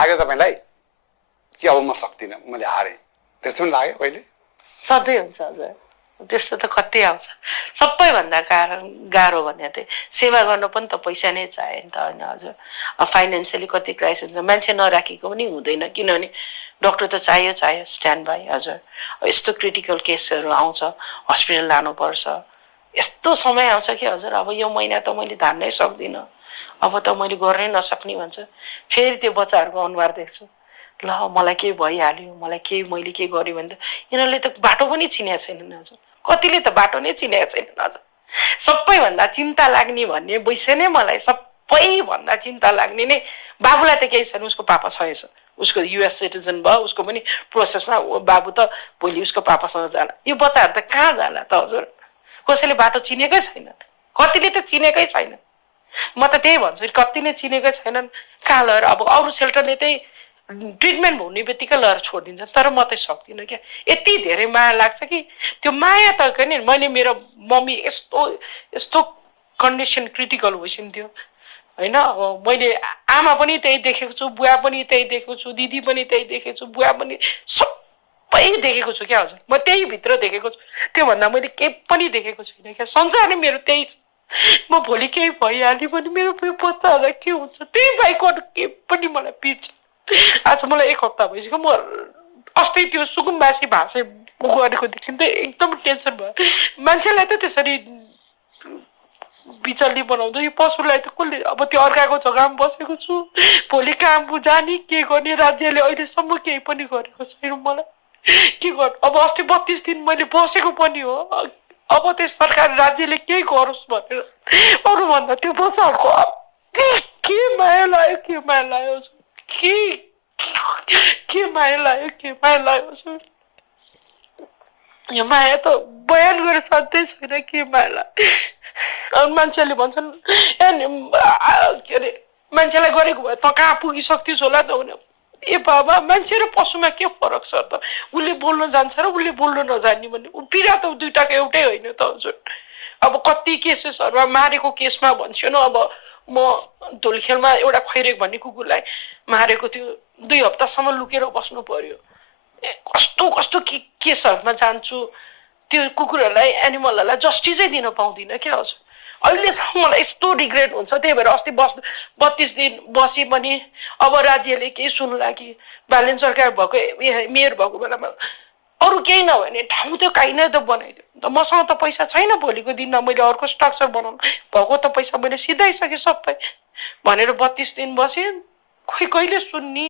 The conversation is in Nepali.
लाग्यो तपाईँलाई कि अब म सक्दिनँ, मैले हारेँ, त्यस्तो पनि लाग्यो कहिले? सधैँ हुन्छ हजुर, त्यस्तो त कति आउँछ। सबैभन्दा गाह्रो भने चाहिँ सेवा गर्न पनि त पैसा नै चाहियो नि त होइन हजुर। फाइनेन्सियली कति क्राइसिस हुन्छ, मान्छे नराखेको पनि हुँदैन, किनभने डक्टर त चाहियो स्ट्यान्ड बाई हजुर। यस्तो क्रिटिकल केसहरू आउँछ, हस्पिटल लानुपर्छ, यस्तो समय आउँछ कि हजुर अब यो महिना त मैले धान्नै सक्दिनँ, अब त मैले गर्नै नसक्ने भन्छ। फेरि त्यो बच्चाहरूको अनुहार देख्छु, ल मलाई केही भइहाल्यो, मैले के गरेँ भने त यिनीहरूले त बाटो पनि चिनेको छैनन् हजुर, कतिले त बाटो नै चिनेको छैनन् हजुर। सबैभन्दा चिन्ता लाग्ने भन्ने विषय नै मलाई सबैभन्दा चिन्ता लाग्ने नै बाबुलाई त केही छैन, उसको पापा छैछ, उसको युएस सिटिजन भयो, उसको पनि प्रोसेसमा बाबु त भोलि उसको पापासँग जाला। यो बच्चाहरू त कहाँ जाला त हजुर? कसैले बाटो चिनेकै छैनन्, कतिले त चिनेकै छैन। म त त्यही भन्छु, कतिले चिनेकै छैनन् कहाँ लगेर अब अरू सेल्टरले चाहिँ ट्रिटमेन्ट हुने बित्तिकै लगेर छोडिदिन्छ, तर म चाहिँ सक्दिनँ क्या। यति धेरै माया लाग्छ कि त्यो माया त के नि, मैले मेरो मम्मी यस्तो यस्तो कन्डिसन क्रिटिकल भइसन्थ्यो होइन। अब मैले आमा पनि त्यही देखेको छु, बुवा पनि त्यही देखेको छु, दिदी पनि त्यही देखेको छु, बुवा पनि सबै देखेको छु क्या हजुर। म त्यही भित्र देखेको छु, त्योभन्दा मैले केही पनि देखेको छुइनँ क्या। संसार नै मेरो त्यही छ। म भोलि केही भइहाल्यो भने मेरो बच्चाहरूलाई के हुन्छ, त्यही बाइक अरू केही पनि मलाई पिर्छ। आज मलाई 1 हप्ता भइसक्यो, म अस्ति त्यो सुकुम्बासी भाषा गरेको देखि त एकदम टेन्सन भयो। मान्छेलाई त त्यसरी बिचल्ली बनाउँदा यो पशुलाई त कसले, अब त्यो अर्काको जग्गामा बसेको छु, भोलि कहाँ जाने के गर्ने, राज्यले अहिलेसम्म केही पनि गरेको छैन मलाई, के गर्नु। अब अस्ति 32 दिन मैले बसेको पनि हो, अब त्यो सरकार राज्यले केही गरोस् भनेर। अरूभन्दा त्यो बच्चाहरूको के माया लाग्यो, के माया लाग्यो, के माया लाग्यो, के माया लाग्यो। यो माया त बयान गरेर साध्यै छैन, के माया लाग्यो। मान्छेले भन्छन् के अरे मान्छेलाई गरेको भए त कहाँ पुगिसक्थ्योस् होला त भने, ए बाबा मान्छे र पशुमा के फरक छ त? उसले बोल्न जान्छ र उसले बोल्न नजान्ने भन्ने पीडा त दुइटाको एउटै होइन त हजुर। अब कति केसेसहरूमा मारेको केसमा भन्छु न, अब म धुलखेलमा एउटा खैरेक भन्ने कुकुरलाई मारेको थियो, 2 हप्तासम्म लुकेर बस्नु पर्यो। कस्तो कस्तो केसहरूमा जान्छु, त्यो कुकुरहरूलाई एनिमलहरूलाई जस्टिसै दिन पाउँदिनँ क्या हजुर। अहिलेसम्म मलाई यस्तो रिग्रेट हुन्छ। त्यही भएर अस्ति 32 दिन बसे पनि अब राज्यले केही सुन्ला कि, बालेन सरकार भएको मेयर भएको बेलामा अरू केही नभने ठाउँ त काहीँ नै त बनाइदियो। मसँग त पैसा छैन, भोलिको दिनमा मैले अर्को स्ट्रक्चर बनाउनु भएको त पैसा मैले सिधाइसकेँ सबै भनेर 32 दिन बसेँ, खोइ कहिले सुन्ने।